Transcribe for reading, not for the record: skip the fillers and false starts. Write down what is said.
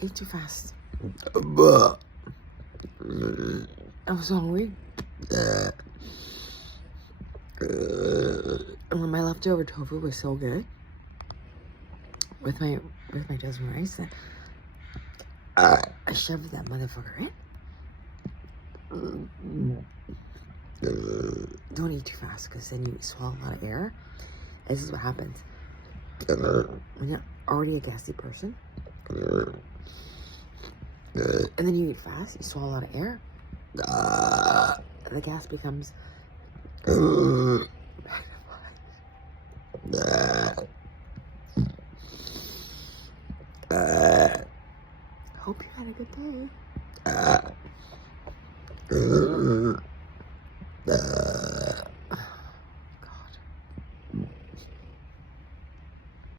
I ate too fast. I was hungry. And when my leftover tofu was so good with my jasmine rice, I shoved that motherfucker in. Don't eat too fast, because then you swallow a lot of air. This is what happens when you're already a gassy person, and then you eat fast. You swallow a lot of air. The gas becomes magnified. Hope you had a good day.